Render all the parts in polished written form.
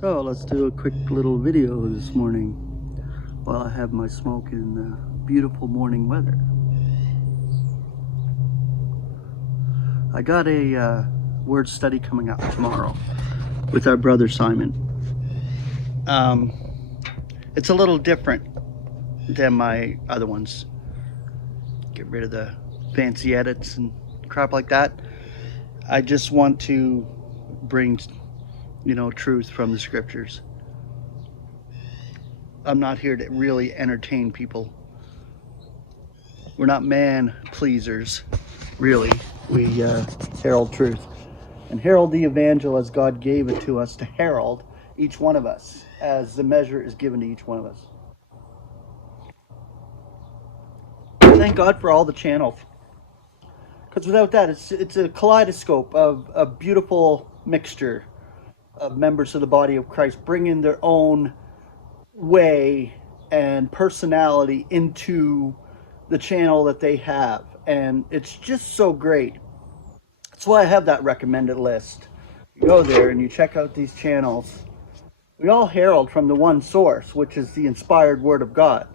So let's do a quick little video this morning while I have my smoke in the beautiful morning weather. I got a word study coming up tomorrow with our brother Simon. It's a little different than my other ones. Get rid of the fancy edits and crap like that. I just want to bring, truth from the scriptures. I'm not here to really entertain people. We're not man pleasers, really. We herald truth and herald the evangel as God gave it to us to herald each one of us, as the measure is given to each one of us. Thank God for all the channels, because without that, it's a kaleidoscope of a beautiful mixture of members of the body of Christ bringing their own way and personality into the channel that they have, and it's just so great. That's why I have that recommended list. You go there and you check out these channels. We all herald from the one source, which is the inspired Word of God,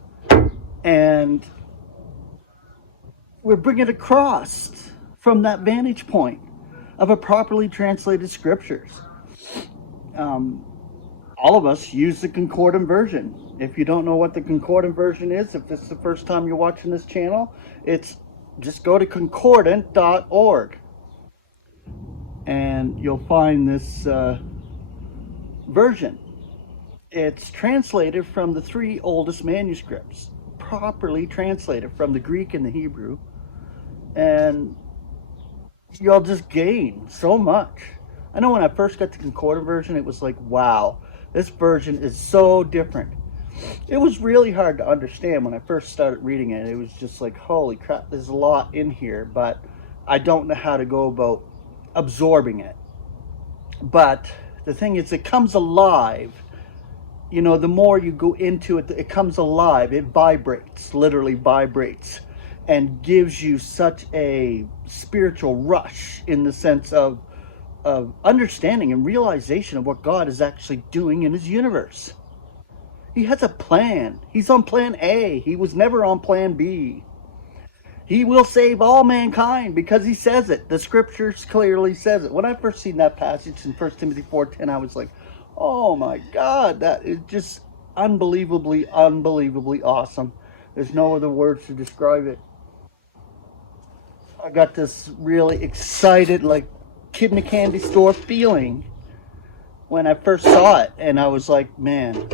and we're bringing it across from that vantage point of a properly translated scriptures. All of us use the concordant version. If you don't know what the concordant version is, if this is the first time you're watching this channel, it's just go to concordant.org and you'll find this version. It's translated from the 3 oldest manuscripts, properly translated from the Greek and the Hebrew, and you'll just gain so much. I know when I first got the concordant version, it was like, wow, this version is so different. It was really hard to understand when I first started reading it. It was just like, holy crap, there's a lot in here, but I don't know how to go about absorbing it. But the thing is, it comes alive. The more you go into it, it comes alive. It vibrates, literally vibrates, and gives you such a spiritual rush in the sense of understanding and realization of what God is actually doing in his universe. He has a plan. He's on plan A. He was never on plan B. He will save all mankind because he says it. The scriptures clearly says it. When I first seen that passage in 1 Timothy 4:10, I was like, oh my God, that is just unbelievably awesome. There's no other words to describe it. I got this really excited, like kid in a candy store feeling when I first saw it, and I was like, man,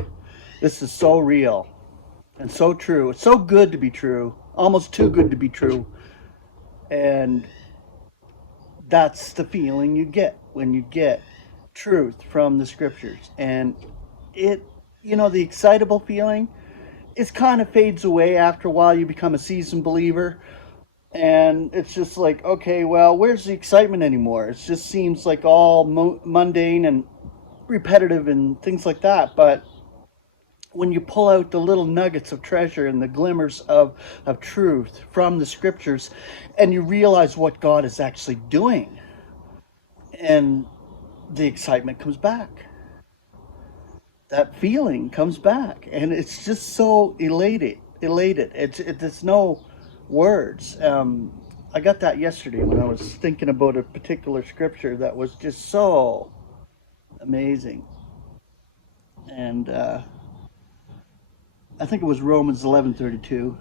this is so real and so true. It's so good to be true, almost too good to be true. And that's the feeling you get when you get truth from the scriptures. And it, the excitable feeling is kind of fades away after a while. You become a seasoned believer, and it's just like, okay, well, where's the excitement anymore? It just seems like all mundane and repetitive and things like that. But when you pull out the little nuggets of treasure and the glimmers of truth from the scriptures, and you realize what God is actually doing, and the excitement comes back. That feeling comes back, and it's just so elated. There's no words. I got that yesterday when I was thinking about a particular scripture that was just so amazing. And I think it was Romans 11:32,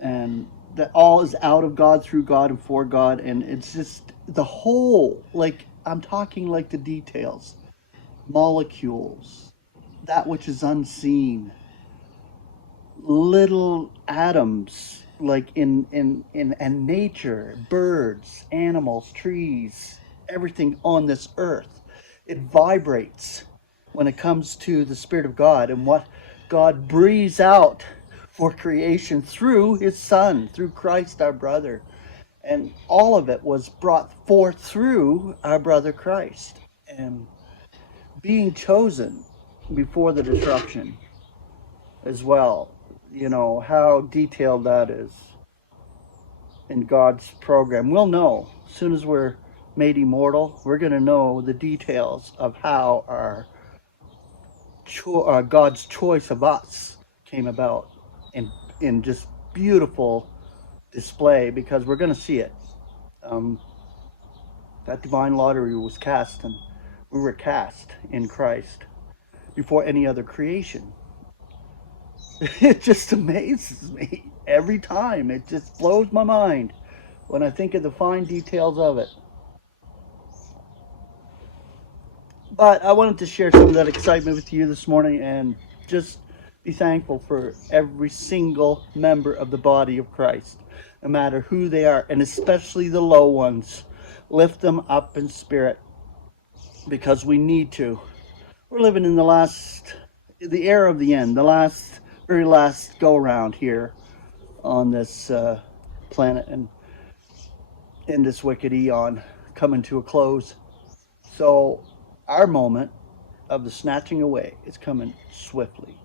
and that all is out of God, through God, and for God. And it's just the whole, like, I'm talking like the details, molecules, that which is unseen, little atoms, like in nature, birds, animals, trees, everything on this earth. It vibrates when it comes to the Spirit of God and what God breathes out for creation through his Son, through Christ our brother. And all of it was brought forth through our brother Christ, and being chosen before the disruption as well. How detailed that is in God's program. We'll know as soon as we made immortal, we're going to know the details of how God's choice of us came about in just beautiful display, because we're going to see it. Um, that divine lottery was cast, and we were cast in Christ before any other creation. It just amazes me every time. It just blows my mind when I think of the fine details of it. But I wanted to share some of that excitement with you this morning, and just be thankful for every single member of the body of Christ, no matter who they are, and especially the low ones. Lift them up in spirit, because we need to. We're living in the era of the end, very last go round here on this planet, and in this wicked eon coming to a close. So our moment of the snatching away is coming swiftly.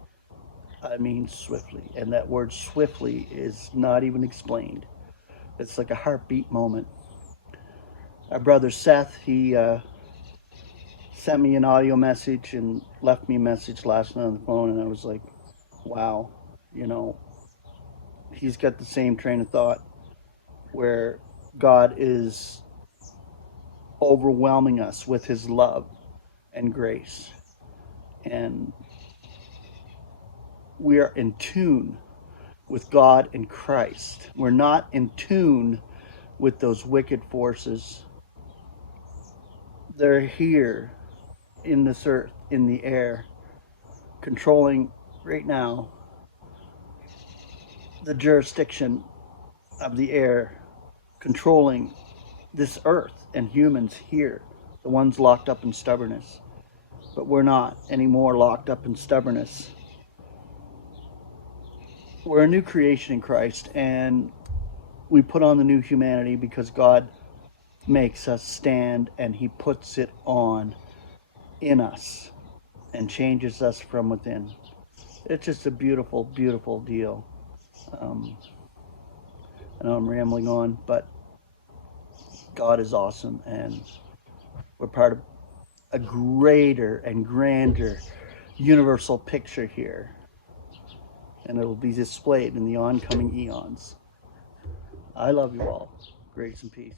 I mean swiftly. And that word swiftly is not even explained. It's like a heartbeat moment. Our brother Seth, he sent me an audio message and left me a message last night on the phone, and I was like, wow, you know, he's got the same train of thought, where God is overwhelming us with his love and grace. And we are in tune with God and Christ. We're not in tune with those wicked forces. They're here in this earth, in the air, controlling right now the jurisdiction of the air, controlling this earth and humans here, the ones locked up in stubbornness. But we're not anymore locked up in stubbornness. We're a new creation in Christ, and we put on the new humanity because God makes us stand, and he puts it on in us and changes us from within. It's just a beautiful, beautiful deal. I know I'm rambling on, but God is awesome, and we're part of a greater and grander universal picture here, and it'll be displayed in the oncoming eons. I love you all. Grace and peace.